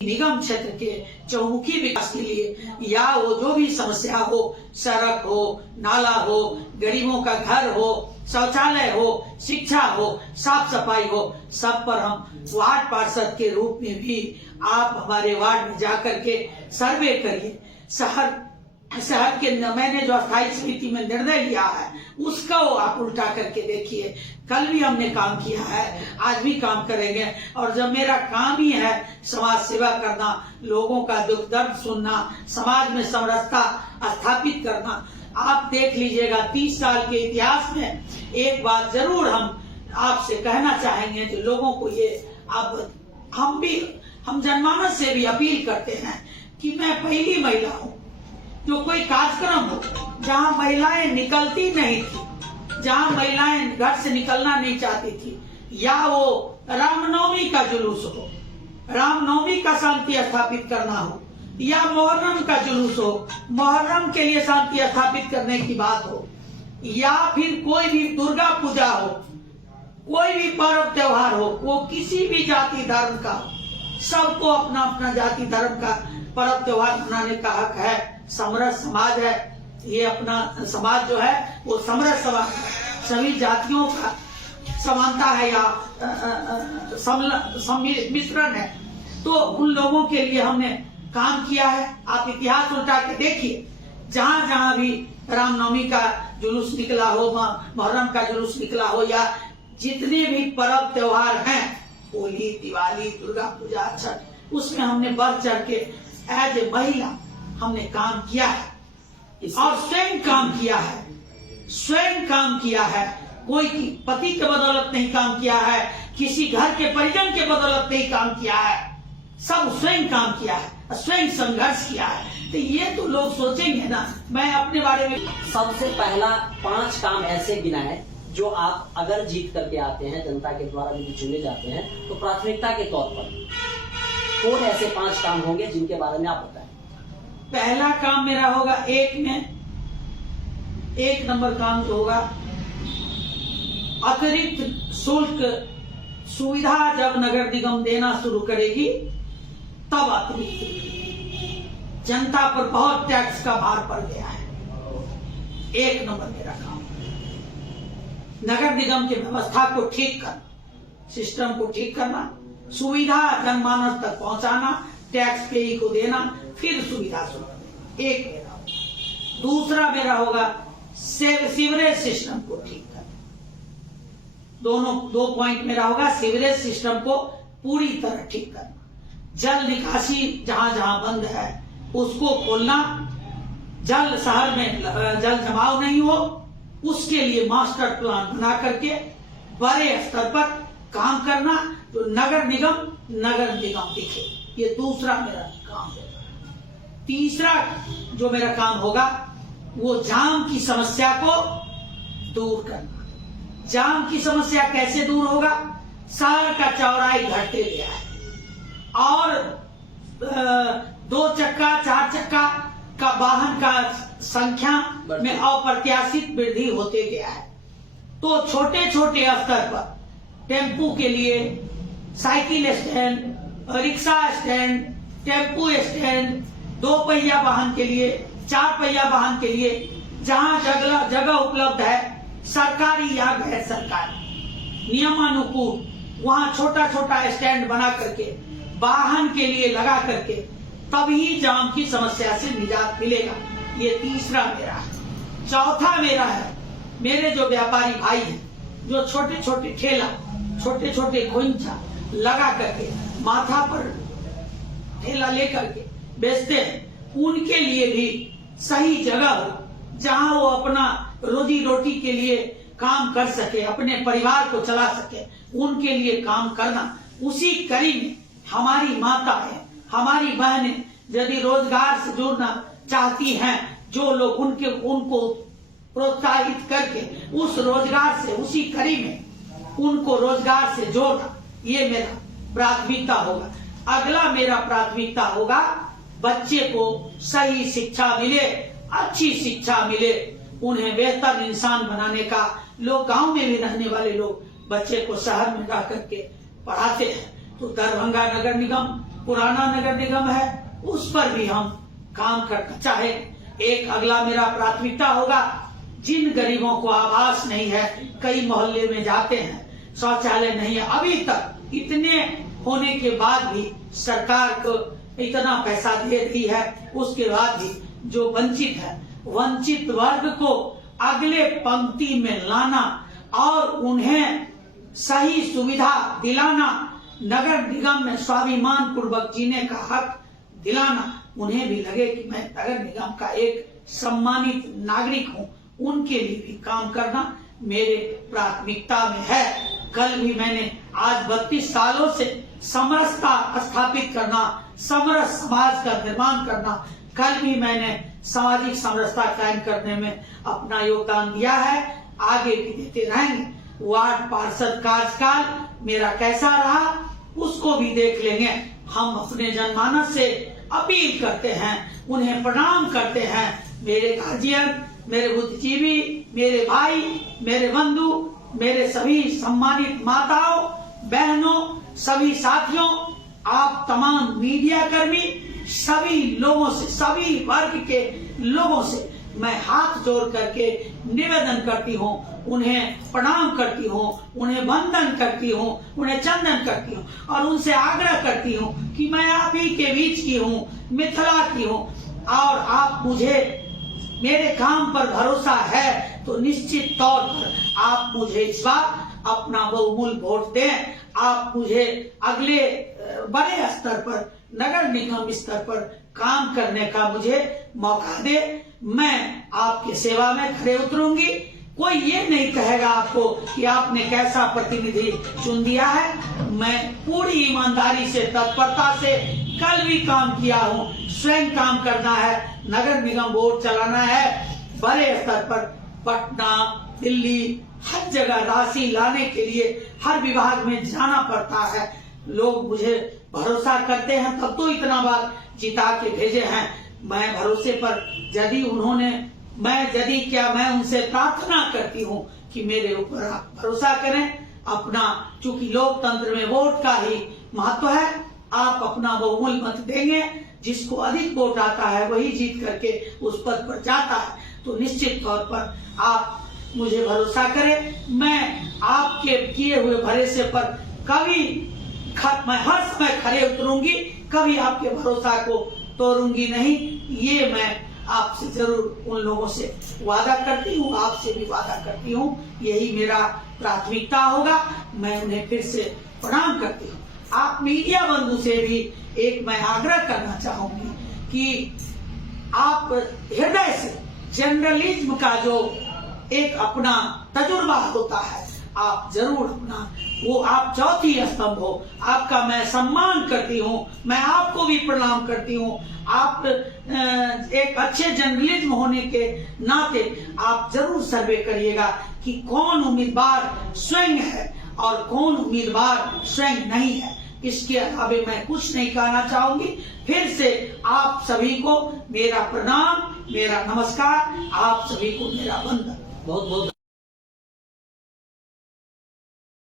निगम क्षेत्र के चहुमुखी विकास के लिए या वो जो भी समस्या हो, सड़क हो, नाला हो, गरीबों का घर हो, शौचालय हो, शिक्षा हो, साफ सफाई हो, सब पर हम वार्ड पार्षद के रूप में भी आप हमारे वार्ड में जाकर के सर्वे करिए। शहर के मैंने जो स्थायी समिति में निर्णय लिया है उसको आप उल्टा करके देखिए। कल भी हमने काम किया है, आज भी काम करेंगे। और जब मेरा काम ही है समाज सेवा करना, लोगों का दुख दर्द सुनना, समाज में समरसता स्थापित करना, आप देख लीजिएगा 30 साल के इतिहास में एक बात जरूर हम आपसे कहना चाहेंगे जो लोगों को ये अब हम जनमानस से भी अपील करते हैं कि मैं पहली महिला हूँ जो कोई कार्यक्रम हो जहाँ महिलाएं निकलती नहीं थी, जहाँ महिलाएं घर से निकलना नहीं चाहती थी, या वो रामनवमी का जुलूस हो, रामनवमी का शांति स्थापित करना हो, या मुहर्रम का जुलूस हो, मुहर्रम के लिए शांति स्थापित करने की बात हो, या फिर कोई भी दुर्गा पूजा हो, कोई भी पर्व त्योहार हो, वो किसी भी जाति धर्म का, सबको अपना अपना जाति धर्म का पर्व त्योहार मनाने का हक है। समरस समाज है ये, अपना समाज जो है वो समरस समाज है, सभी जातियों का समानता है या मिश्रण है। तो उन लोगों के लिए हमने काम किया है। आप इतिहास उल्टा के देखिए, जहाँ जहाँ भी रामनवमी का जुलूस निकला हो, मुहर्रम का जुलूस निकला हो, या जितने भी पर्व त्योहार हैं, होली, दिवाली, दुर्गा पूजा, छठ, उसमें हमने बढ़ चढ़ के एज ए महिला हमने काम किया है और स्वयं काम किया है, स्वयं काम किया है। कोई पति के बदौलत नहीं काम किया है, किसी घर के परिजन के बदौलत नहीं काम किया है, सब स्वयं काम किया है, स्वयं संघर्ष किया है। तो ये तो लोग सोचेंगे ना। मैं अपने बारे में सबसे पहला 5 काम ऐसे गिनाए जो आप अगर जीत करके आते हैं, जनता के द्वारा यदि चुने जाते हैं, तो प्राथमिकता के तौर पर कौन ऐसे 5 काम होंगे जिनके बारे में आप बताएं। पहला काम मेरा होगा, एक नंबर काम जो होगा, अतिरिक्त शुल्क सुविधा जब नगर निगम देना शुरू करेगी तब अतिरिक्त, जनता पर बहुत टैक्स का भार पड़ गया है। 1 नंबर मेरा काम, नगर निगम की व्यवस्था को ठीक करना, सिस्टम को ठीक करना, सुविधा जनमानस तक पहुंचाना, टैक्स पेई को देना, फिर सुविधा शुरू। एक मेरा। दूसरा मेरा होगा सीवरेज सिस्टम को ठीक करना। दो पॉइंट मेरा होगा, सीवरेज सिस्टम को पूरी तरह ठीक करना, जल निकासी जहां जहां बंद है उसको खोलना, जल शहर में जल जमाव नहीं हो उसके लिए मास्टर प्लान बना करके बड़े स्तर पर काम करना, तो नगर निगम दिखे। ये दूसरा मेरा काम है। तीसरा जो मेरा काम होगा वो जाम की समस्या को दूर करना। जाम की समस्या कैसे दूर होगा? शहर का चौड़ाई घटते गया है और 2 चक्का 4 चक्का का वाहन का संख्या में अप्रत्याशित वृद्धि होते गया है। तो छोटे छोटे स्तर पर टेम्पू के लिए cycle stand, rickshaw stand, tempo stand, 2 पहिया वाहन के लिए, 4 पहिया वाहन के लिए जहां जगह उपलब्ध है, सरकारी या गैर सरकारी नियमानुकूल, वहां छोटा छोटा स्टैंड बना करके वाहन के लिए लगा करके तभी जाम की समस्या से निजात मिलेगा। ये तीसरा मेरा है। चौथा मेरा है, मेरे जो व्यापारी भाई हैं जो छोटे छोटे ठेला, छोटे छोटे खोइंचा लगा करके माथा पर ठेला लेकर के बेचते हैं, उनके लिए भी सही जगह हो जहां वो अपना रोजी रोटी के लिए काम कर सके, अपने परिवार को चला सके, उनके लिए काम करना। उसी कड़ी में हमारी माताएं, हमारी बहनें यदि रोजगार से जुड़ना चाहती हैं, जो लोग उनको प्रोत्साहित करके उस रोजगार से, उसी कड़ी में उनको रोजगार से जोड़ना, ये मेरा प्राथमिकता होगा। अगला मेरा प्राथमिकता होगा, बच्चे को सही शिक्षा मिले, अच्छी शिक्षा मिले, उन्हें बेहतर इंसान बनाने का। लोग गांव में भी रहने वाले लोग बच्चे को शहर में जा करके पढ़ाते हैं, तो दरभंगा नगर निगम पुराना नगर निगम है उस पर भी हम काम करना चाहे। एक अगला मेरा प्राथमिकता होगा, जिन गरीबों को आवास नहीं है, कई मोहल्ले में जाते हैं शौचालय नहीं है, अभी तक इतने होने के बाद भी सरकार को इतना पैसा दे रही है, उसके बाद भी जो वंचित है, वंचित वर्ग को अगले पंक्ति में लाना और उन्हें सही सुविधा दिलाना, नगर निगम में स्वाभिमान पूर्वक जीने का हक दिलाना, उन्हें भी लगे कि मैं नगर निगम का एक सम्मानित नागरिक हूँ, उनके लिए भी काम करना मेरे प्राथमिकता में है। कल भी मैंने आज 32 सालों से समरसता स्थापित करना, समरस समाज का निर्माण करना, कल भी मैंने सामाजिक समरसता कायम करने में अपना योगदान दिया है, आगे भी देते रहेंगे। वार्ड पार्षद कार्यकाल मेरा कैसा रहा उसको भी देख लेंगे। हम अपने जनमानस से अपील करते हैं, उन्हें प्रणाम करते हैं। मेरे गार्जियन, मेरे बुद्धिजीवी, मेरे भाई, मेरे बंधु, मेरे सभी सम्मानित माताओं, बहनों, सभी साथियों, आप तमाम मीडिया कर्मी, सभी लोगों से, सभी वर्ग के लोगों से मैं हाथ जोड़ करके निवेदन करती हूँ, उन्हें प्रणाम करती हूँ, उन्हें वंदन करती हूँ, उन्हें चंदन करती हूँ और उनसे आग्रह करती हूँ कि मैं आप ही के बीच की हूँ, मिथिला की हूँ और आप मुझे, मेरे काम पर भरोसा है तो निश्चित तौर पर आप मुझे इस बार अपना बहुमूल्य वोट दें। आप मुझे अगले बड़े स्तर पर, नगर निगम स्तर पर काम करने का मुझे मौका दे। मैं आपकी सेवा में खड़े उतरूंगी। कोई ये नहीं कहेगा आपको कि आपने कैसा प्रतिनिधि चुन दिया है। मैं पूरी ईमानदारी से, तत्परता से कल भी काम किया हूँ, स्वयं काम करना है, नगर निगम बोर्ड चलाना है। बड़े स्तर पर पटना, दिल्ली, हर जगह राशि लाने के लिए हर विभाग में जाना पड़ता है। लोग मुझे भरोसा करते हैं, तब तो इतना बार जिता के भेजे हैं। मैं भरोसे पर यदि उन्होंने, मैं उनसे प्रार्थना करती हूँ कि मेरे ऊपर आप भरोसा करें। अपना, चूंकि लोकतंत्र में वोट का ही महत्व है, आप अपना बहुमूल्य मत देंगे। जिसको अधिक वोट आता है वही जीत करके उस पद पर जाता है। तो निश्चित तौर पर आप मुझे भरोसा करें। मैं आपके किए हुए भरोसे पर कभी, मैं हर समय खड़े उतरूंगी, कभी आपके भरोसा को तोड़ूंगी नहीं। ये मैं आपसे जरूर उन लोगों से वादा करती हूँ, आपसे भी वादा करती हूँ। यही मेरा प्राथमिकता होगा। मैं उन्हें फिर से प्रणाम करती हूँ। आप मीडिया बंधु से भी एक मैं आग्रह करना चाहूंगी कि आप हृदय से जर्नलिज्म का जो एक अपना तजुर्बा होता है, आप जरूर अपना, वो आप चौथी स्तंभ हो। आपका मैं सम्मान करती हूँ, मैं आपको भी प्रणाम करती हूँ। आप एक अच्छे जर्नलिज्म होने के नाते आप जरूर सर्वे करिएगा कि कौन उम्मीदवार स्वयं है और कौन उम्मीदवार स्वयं नहीं है। इसके अलावे मैं कुछ नहीं कहना चाहूंगी। फिर से आप सभी को मेरा प्रणाम, मेरा नमस्कार, आप सभी को मेरा वंदन। बहुत बहुत